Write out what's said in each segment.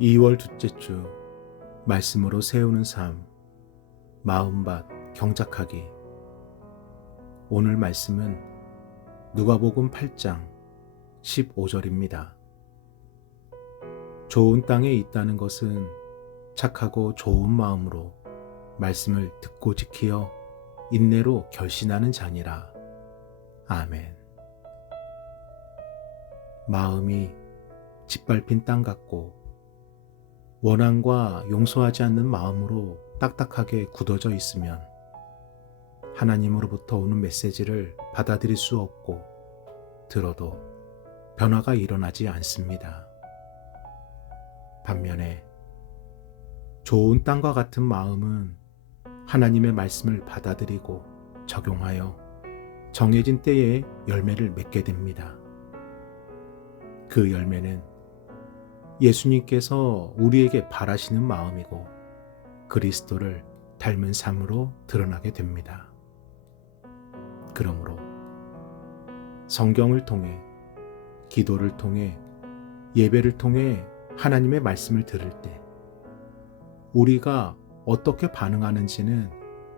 2월 둘째 주 말씀으로 세우는 삶 마음밭 경작하기 오늘 말씀은 누가복음 8장 15절입니다. 좋은 땅에 있다는 것은 착하고 좋은 마음으로 말씀을 듣고 지키어 인내로 결신하는 자니라. 아멘. 마음이 짓밟힌 땅 같고 원한과 용서하지 않는 마음으로 딱딱하게 굳어져 있으면 하나님으로부터 오는 메시지를 받아들일 수 없고 들어도 변화가 일어나지 않습니다. 반면에 좋은 땅과 같은 마음은 하나님의 말씀을 받아들이고 적용하여 정해진 때에 열매를 맺게 됩니다. 그 열매는 예수님께서 우리에게 바라시는 마음이고 그리스도를 닮은 삶으로 드러나게 됩니다. 그러므로 성경을 통해 기도를 통해 예배를 통해 하나님의 말씀을 들을 때 우리가 어떻게 반응하는지는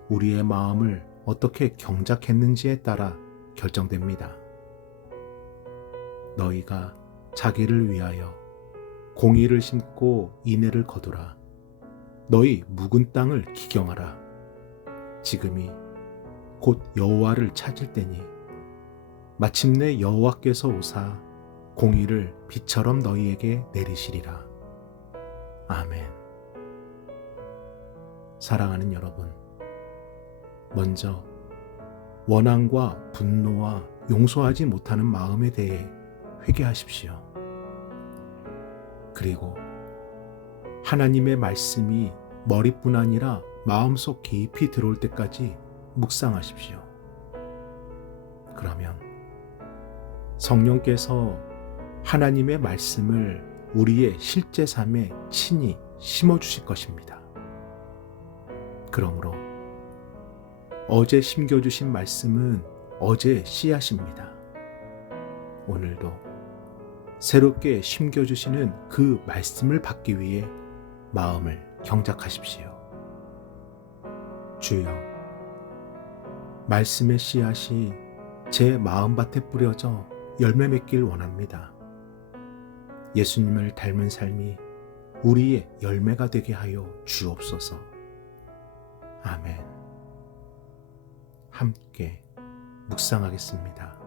우리의 마음을 어떻게 경작했는지에 따라 결정됩니다. 너희가 자기를 위하여 공의를 심고 인애를 거두라. 너희 묵은 땅을 기경하라. 지금이 곧 여호와를 찾을 때니 마침내 여호와께서 오사 공의를 비처럼 너희에게 내리시리라. 아멘. 사랑하는 여러분, 먼저 원한과 분노와 용서하지 못하는 마음에 대해 회개하십시오. 그리고 하나님의 말씀이 머리뿐 아니라 마음속 깊이 들어올 때까지 묵상하십시오. 그러면 성령께서 하나님의 말씀을 우리의 실제 삶에 친히 심어 주실 것입니다. 그러므로 어제 심겨 주신 말씀은 어제 씨앗입니다. 오늘도 새롭게 심겨주시는 그 말씀을 받기 위해 마음을 경작하십시오. 주여, 말씀의 씨앗이 제 마음밭에 뿌려져 열매 맺길 원합니다. 예수님을 닮은 삶이 우리의 열매가 되게 하여 주옵소서. 아멘. 함께 묵상하겠습니다.